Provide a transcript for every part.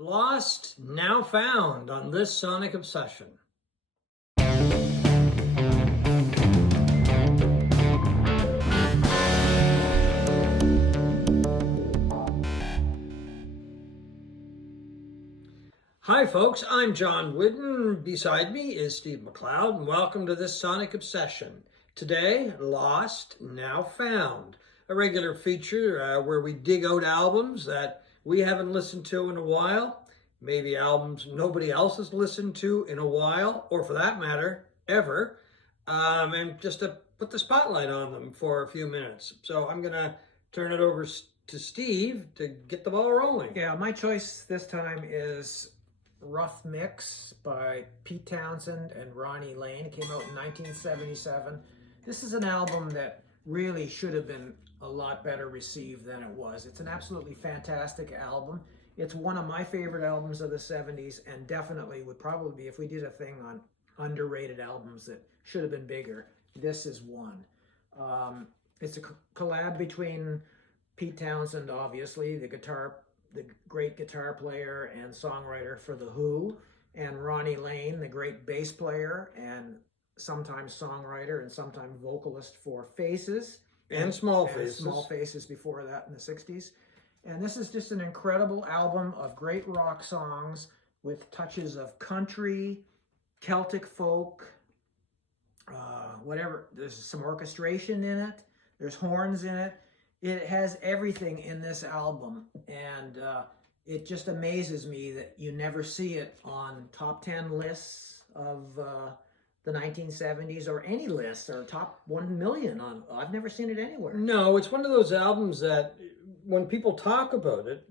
Lost, now found on this Sonic Obsession. Hi folks, I'm John Whidden. Beside me is Steve McLeod, and welcome to this Sonic Obsession. Today, Lost, Now Found, a regular feature where we dig out albums that we haven't listened to in a while, maybe albums nobody else has listened to in a while, or for that matter, ever, and just to put the spotlight on them for a few minutes. So I'm going to turn it over to Steve to get the ball rolling. Yeah, my choice this time is Rough Mix by Pete Townshend and Ronnie Lane. It came out in 1977. This is an album that really should have been a lot better received than it was. It's an absolutely fantastic album. It's one of my favorite albums of the 70s, and definitely would probably be, if we did a thing on underrated albums that should have been bigger, this is one. It's a collab between Pete Townshend, obviously, the great guitar player and songwriter for The Who, and Ronnie Lane, the great bass player and sometimes songwriter and sometimes vocalist for Faces. And Small Faces. Small Faces before that in the 60s. And this is just an incredible album of great rock songs with touches of country, Celtic folk, whatever. There's some orchestration in it. There's horns in it. It has everything in this album, and it just amazes me that you never see it on top 10 lists of the 1970s, or any lists, or top 1 million. I've never seen it anywhere. No, it's one of those albums that when people talk about it,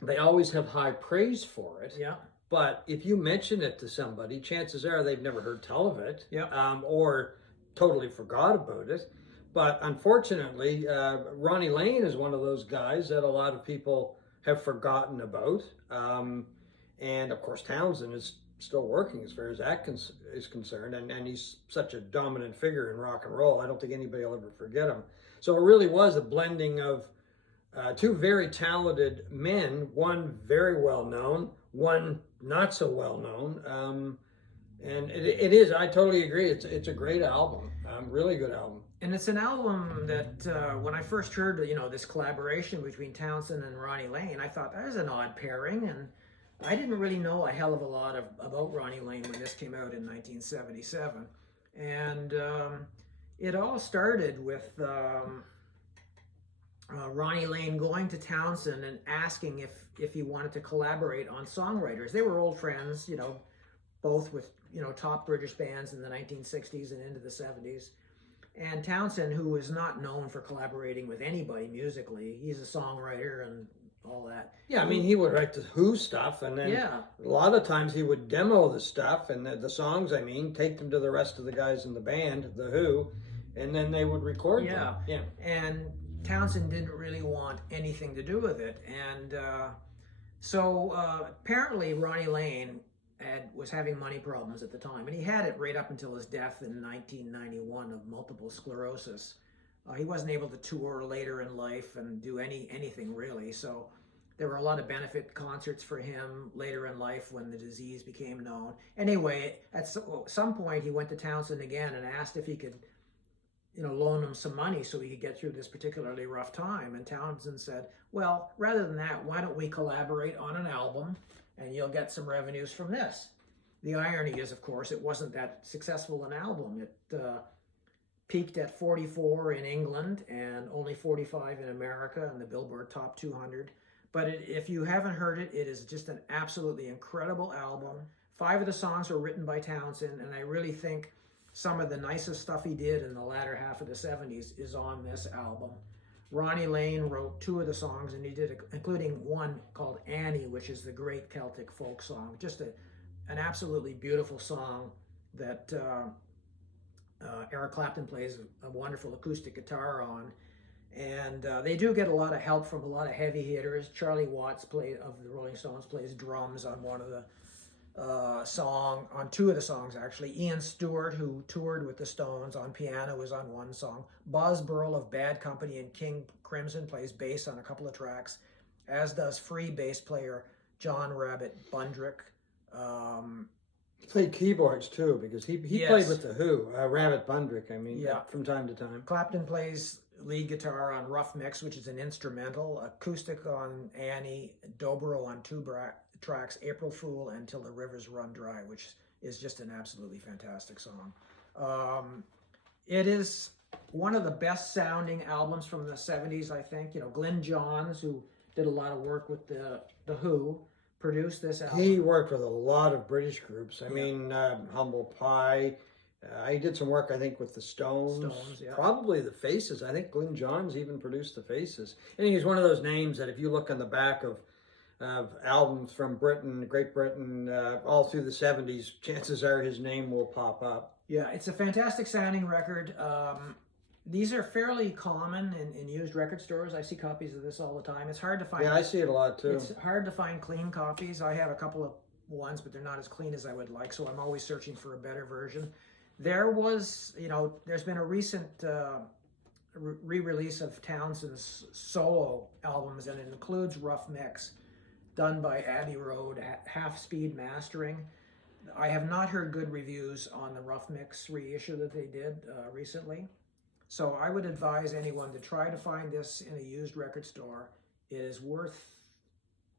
they always have high praise for it. Yeah. But if you mention it to somebody, chances are they've never heard tell of it, Yeah. Or totally forgot about it. But unfortunately, Ronnie Lane is one of those guys that a lot of people have forgotten about. And of course, Townshend is still working as far as that is concerned. And he's such a dominant figure in rock and roll. I don't think anybody will ever forget him. So it really was a blending of two very talented men, one very well known, one not so well known. And it is, I totally agree. It's a great album, really good album. And it's an album that when I first heard, this collaboration between Townshend and Ronnie Lane, I thought that was an odd pairing, and I didn't really know a hell of a lot about Ronnie Lane when this came out in 1977. And it all started with Ronnie Lane going to Townshend and asking if he wanted to collaborate on songwriters. They were old friends, both with top British bands in the 1960s and into the 70s. And Townshend, who is not known for collaborating with anybody musically, he's a songwriter and all that. Yeah, I mean, he would write the Who stuff, and then a lot of times he would demo the stuff and the songs, take them to the rest of the guys in the band, the Who, and then they would record them. Yeah. And Townshend didn't really want anything to do with it. And so apparently Ronnie Lane was having money problems at the time, and he had it right up until his death in 1991 of multiple sclerosis. He wasn't able to tour later in life and do anything really, so there were a lot of benefit concerts for him later in life when the disease became known. Anyway, at some point he went to Townshend again and asked if he could loan him some money so he could get through this particularly rough time, and Townshend said, well, rather than that, why don't we collaborate on an album and you'll get some revenues from this. The irony is, of course, it wasn't that successful an album. It peaked at 44 in England and only 45 in America in the Billboard Top 200. But if you haven't heard it, it is just an absolutely incredible album. 5 of the songs were written by Townshend, and I really think some of the nicest stuff he did in the latter half of the 70s is on this album. Ronnie Lane wrote 2 of the songs, and he did, including one called Annie, which is the great Celtic folk song. Just an absolutely beautiful song that Eric Clapton plays a wonderful acoustic guitar on. And they do get a lot of help from a lot of heavy hitters. Charlie Watts of the Rolling Stones plays drums on one of the on 2 of the songs actually. Ian Stewart, who toured with the Stones, on piano is on one song. Buzz Burl of Bad Company and King Crimson plays bass on a couple of tracks, as does free bass player John Rabbit Bundrick. He played keyboards too, because he Yes. played with the Who, Rabbit Bundrick, I mean, Yeah. from time to time. Clapton plays lead guitar on Rough Mix, which is an instrumental, acoustic on Annie, Dobro on two tracks, April Fool and Till the Rivers Run Dry, which is just an absolutely fantastic song. It is one of the best sounding albums from the 70s, I think. You know, Glyn Johns, who did a lot of work with the Who, produced this album. He worked with a lot of British groups. I mean, Humble Pie. He did some work, I think, with the Stones. Yeah. Probably the Faces. I think Glyn Johns even produced the Faces. And he's one of those names that if you look on the back of albums from Britain, Great Britain, all through the 70s, chances are his name will pop up. Yeah, it's a fantastic sounding record. These are fairly common in used record stores. I see copies of this all the time. It's hard to find. Yeah, I see it a lot too. It's hard to find clean copies. I have a couple of ones, but they're not as clean as I would like, so I'm always searching for a better version. There was, you know, there's been a recent re-release of Townshend's solo albums, and it includes Rough Mix, done by Abbey Road, half-speed mastering. I have not heard good reviews on the Rough Mix reissue that they did recently. So I would advise anyone to try to find this in a used record store. It is worth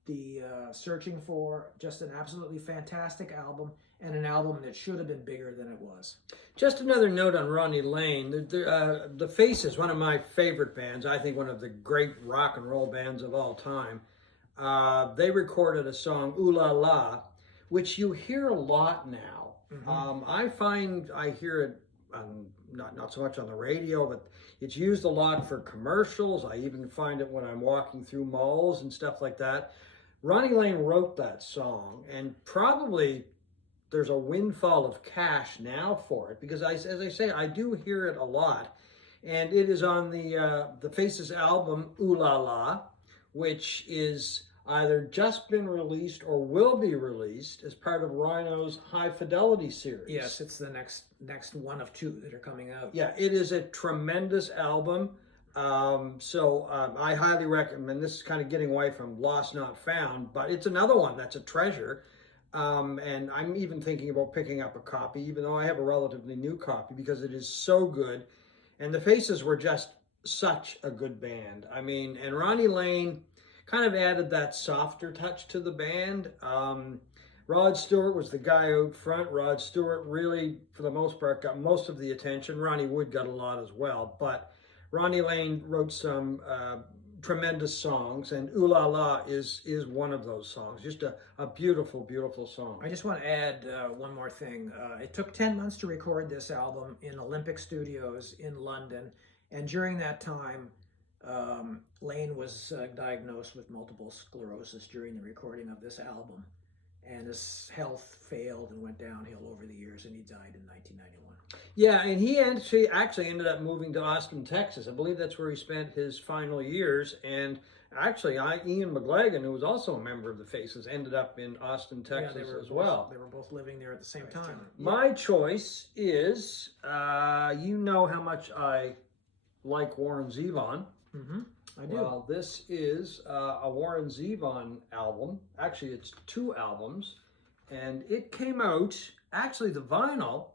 the searching for. Just an absolutely fantastic album, and an album that should have been bigger than it was. Just another note on Ronnie Lane. The Faces, one of my favorite bands, I think one of the great rock and roll bands of all time. They recorded a song, Ooh La La, which you hear a lot now. Mm-hmm. I find I hear it not so much on the radio, but it's used a lot for commercials. I even find it when I'm walking through malls and stuff like that. Ronnie Lane wrote that song, and probably there's a windfall of cash now for it, because as I say, I do hear it a lot. And it is on the Faces album, Ooh La La, which is either just been released or will be released as part of Rhino's High Fidelity series. Yes, it's the next one of two that are coming out. Yeah, it is a tremendous album. I highly recommend. This is kind of getting away from Lost Not Found, but it's another one that's a treasure. And I'm even thinking about picking up a copy, even though I have a relatively new copy, because it is so good. And the Faces were just such a good band. I mean, and Ronnie Lane kind of added that softer touch to the band. Rod Stewart was the guy out front. Rod Stewart really, for the most part, got most of the attention. Ronnie Wood got a lot as well. But Ronnie Lane wrote some tremendous songs, and Ooh La La is one of those songs. Just a beautiful, beautiful song. I just want to add one more thing. It took 10 months to record this album in Olympic Studios in London, and during that time, Lane was diagnosed with multiple sclerosis during the recording of this album, and his health failed and went downhill over the years, and he died in 1991. Yeah, and he actually ended up moving to Austin, Texas. I believe that's where he spent his final years. And actually, Ian McLagan, who was also a member of the Faces, ended up in Austin, Texas as well. They were both living there at the same time. My choice is, you know how much I like Warren Zevon. Mm-hmm. I do. Well, this is a Warren Zevon album. Actually, it's two albums. And it came out, actually the vinyl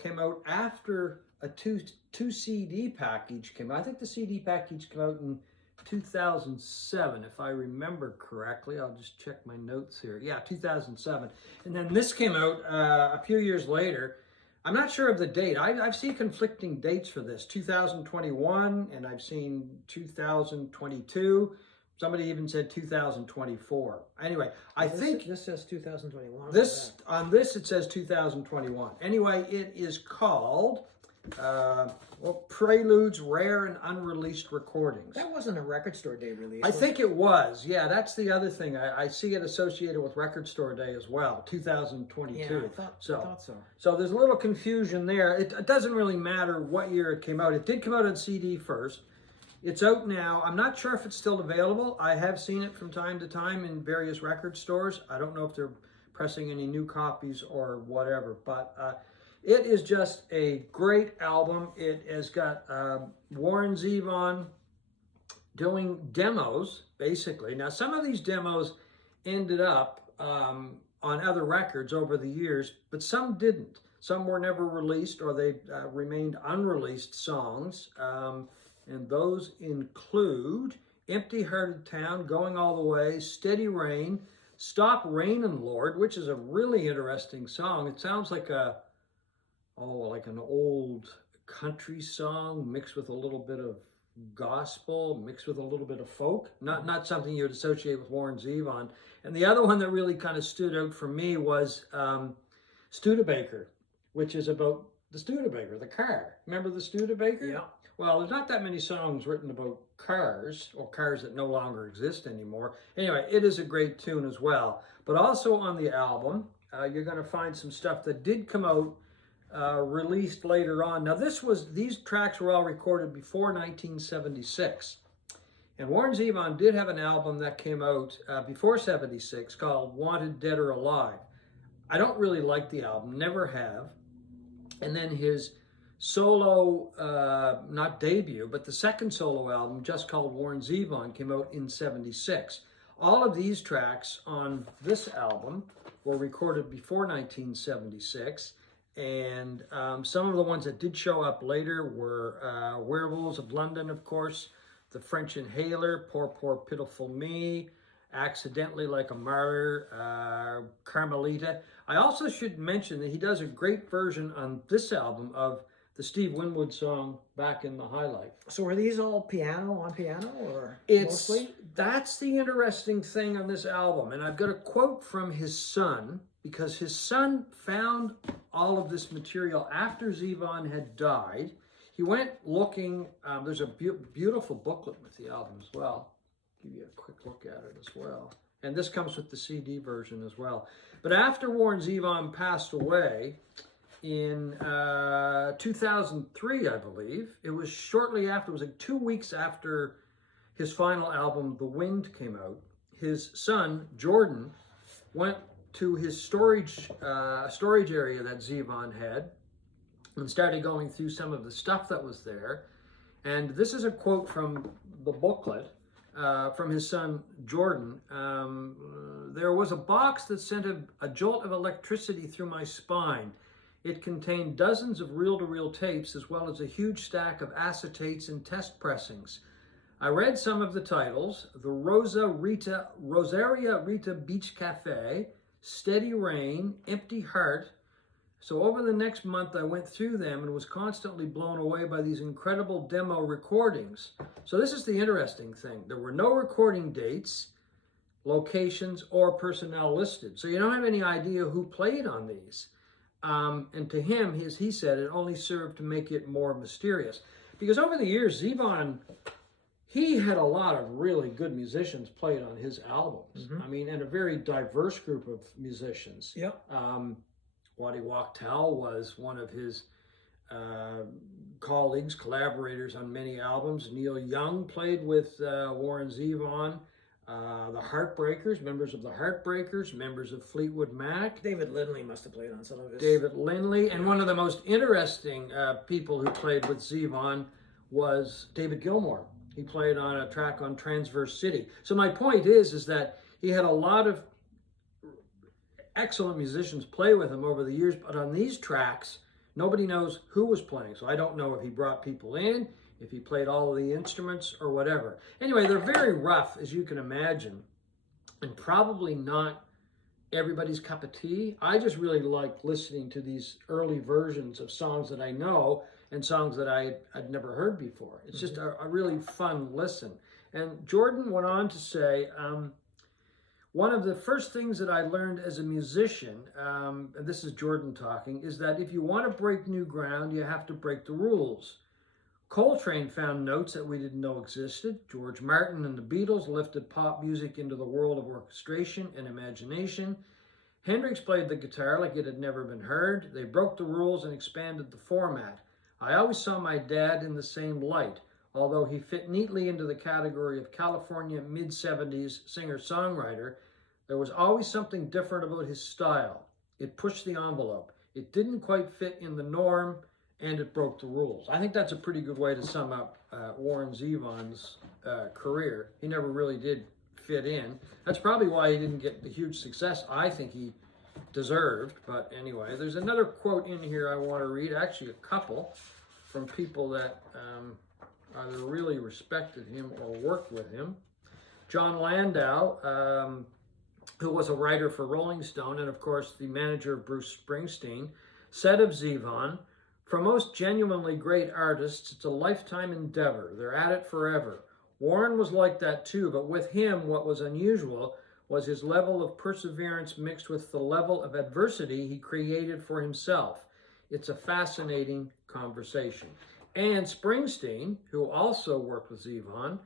came out after a two CD package came out. I think the CD package came out in 2007, if I remember correctly. I'll just check my notes here. Yeah, 2007. And then this came out a few years later. I'm not sure of the date. I've seen conflicting dates for this. 2021, and I've seen 2022. Somebody even said 2024. Anyway, I think this says 2021. On this it says 2021. Anyway, it is called Preludes, Rare and Unreleased Recordings. That wasn't a record store day release. I think it was. Yeah, that's the other thing. I see it associated with Record Store Day as well, 2022. Yeah, I thought so. So there's a little confusion there. It doesn't really matter what year it came out. It did come out on CD first. It's out now. I'm not sure if it's still available. I have seen it from time to time in various record stores. I don't know if they're pressing any new copies or whatever, but it is just a great album. It has got Warren Zevon doing demos, basically. Now, some of these demos ended up on other records over the years, but some didn't. Some were never released, or they remained unreleased songs. And those include Empty Hearted Town, Going All the Way, Steady Rain, Stop Rainin' Lord, which is a really interesting song. It sounds like like an old country song mixed with a little bit of gospel, mixed with a little bit of folk. Not something you would associate with Warren Zevon. And the other one that really kind of stood out for me was Studebaker, which is about the Studebaker, the car. Remember the Studebaker? Yeah. Well, there's not that many songs written about cars, or cars that no longer exist anymore. Anyway, it is a great tune as well. But also on the album, you're going to find some stuff that did come out released later on. Now, these tracks were all recorded before 1976. And Warren Zevon did have an album that came out before 76 called Wanted Dead or Alive. I don't really like the album, never have. And then his solo, not debut, but the second solo album, just called Warren Zevon, came out in 76. All of these tracks on this album were recorded before 1976. And some of the ones that did show up later were Werewolves of London, of course, The French Inhaler, Poor, Poor, Pitiful Me, Accidentally Like a Martyr, Carmelita. I also should mention that he does a great version on this album of the Steve Winwood song Back in the High Life. So are these all on piano, or mostly? That's the interesting thing on this album. And I've got a quote from his son, because his son found all of this material after Zevon had died. He went looking, there's a beautiful booklet with the album as well. Give you a quick look at it as well. And this comes with the CD version as well. But after Warren Zevon passed away in 2003, I believe, it was shortly after, it was like 2 weeks after his final album, The Wind, came out, his son, Jordan, went to his storage area that Zevon had and started going through some of the stuff that was there. And this is a quote from the booklet from his son, Jordan. There was a box that sent a jolt of electricity through my spine. It contained dozens of reel-to-reel tapes, as well as a huge stack of acetates and test pressings. I read some of the titles: The Rosaria Rita Beach Cafe, Steady Rain, Empty Heart. So over the next month, I went through them and was constantly blown away by these incredible demo recordings. So this is the interesting thing. There were no recording dates, locations, or personnel listed. So you don't have any idea who played on these. And to him, as he said, it only served to make it more mysterious. Because over the years, Zevon, he had a lot of really good musicians played on his albums. Mm-hmm. I mean, and a very diverse group of musicians. Yep. Waddy Wachtel was one of his colleagues, collaborators on many albums. Neil Young played with Warren Zevon. The Heartbreakers, members of the Heartbreakers, members of Fleetwood Mac. David Lindley must have played on some of his. David Lindley. And one of the most interesting people who played with Zevon was David Gilmour. He played on a track on Transverse City. So my point is that he had a lot of excellent musicians play with him over the years, but on these tracks, nobody knows who was playing. So I don't know if he brought people in, if he played all of the instruments or whatever. Anyway, they're very rough, as you can imagine, and probably not everybody's cup of tea. I just really like listening to these early versions of songs that I know and songs that I'd never heard before. It's just a really fun listen. And Jordan went on to say, one of the first things that I learned as a musician, and this is Jordan talking, is that if you want to break new ground, you have to break the rules. Coltrane found notes that we didn't know existed. George Martin and the Beatles lifted pop music into the world of orchestration and imagination. Hendrix played the guitar like it had never been heard. They broke the rules and expanded the format. I always saw my dad in the same light. Although he fit neatly into the category of California mid-70s singer-songwriter, there was always something different about his style. It pushed the envelope. It didn't quite fit in the norm, and it broke the rules. I think that's a pretty good way to sum up Warren Zevon's career. He never really did fit in. That's probably why he didn't get the huge success I think he deserved. But anyway, there's another quote in here I want to read, actually a couple, from people that either really respected him or worked with him. John Landau, who was a writer for Rolling Stone and of course the manager of Bruce Springsteen, said of Zevon, "For most genuinely great artists, it's a lifetime endeavor. They're at it forever. Warren was like that too, but with him, what was unusual was his level of perseverance mixed with the level of adversity he created for himself. It's a fascinating conversation." And Springsteen, who also worked with Zevon,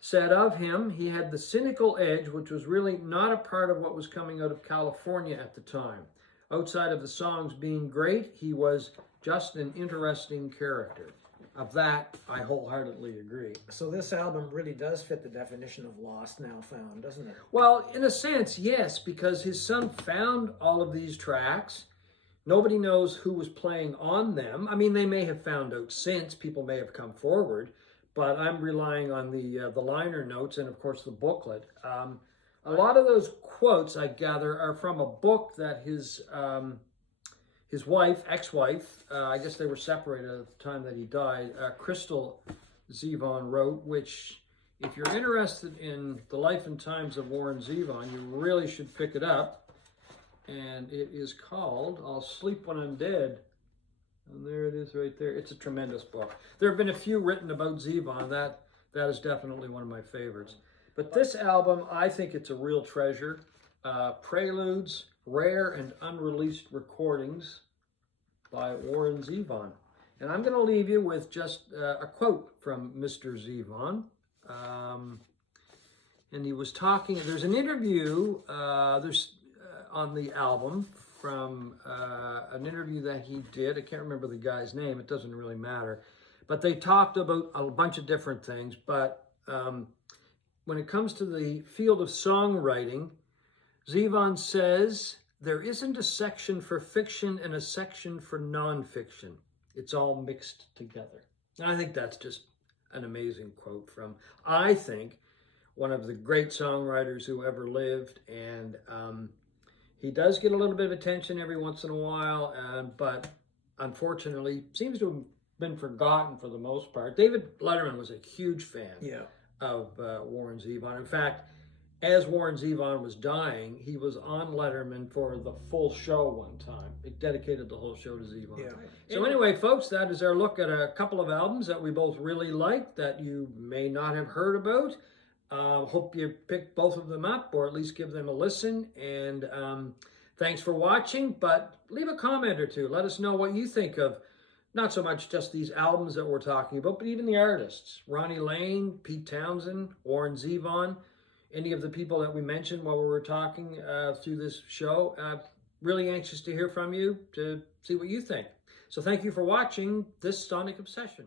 said of him, he had the cynical edge, which was really not a part of what was coming out of California at the time. Outside of the songs being great, he was just an interesting character. Of that, I wholeheartedly agree. So this album really does fit the definition of lost now found, doesn't it? Well, in a sense, yes, because his son found all of these tracks. Nobody knows who was playing on them. I mean, they may have found out since, people may have come forward, but I'm relying on the liner notes and, of course, the booklet. A lot of those quotes, I gather, are from a book that his wife, ex-wife, I guess they were separated at the time that he died, Crystal Zevon wrote, which, if you're interested in the life and times of Warren Zevon, you really should pick it up. And it is called I'll Sleep When I'm Dead. And there it is right there. It's a tremendous book. There have been a few written about Zevon. That is definitely one of my favorites. But this album, I think it's a real treasure. Preludes, Rare and Unreleased Recordings by Warren Zevon. And I'm going to leave you with just a quote from Mr. Zevon. And he was talking, there's an interview on the album from an interview that he did. I can't remember the guy's name. It doesn't really matter. But they talked about a bunch of different things. But when it comes to the field of songwriting, Zevon says, there isn't a section for fiction and a section for nonfiction. It's all mixed together. And I think that's just an amazing quote from, I think, one of the great songwriters who ever lived. And he does get a little bit of attention every once in a while, but unfortunately seems to have been forgotten for the most part. David Letterman was a huge fan of Warren Zevon. In fact, as Warren Zevon was dying, he was on Letterman for the full show one time. He dedicated the whole show to Zevon. Yeah. So anyway, folks, that is our look at a couple of albums that we both really like that you may not have heard about. Hope you pick both of them up or at least give them a listen. And thanks for watching, but leave a comment or two. Let us know what you think of not so much just these albums that we're talking about, but even the artists. Ronnie Lane, Pete Townshend, Warren Zevon, any of the people that we mentioned while we were talking through this show. Really anxious to hear from you to see what you think. So thank you for watching this Sonic Obsession.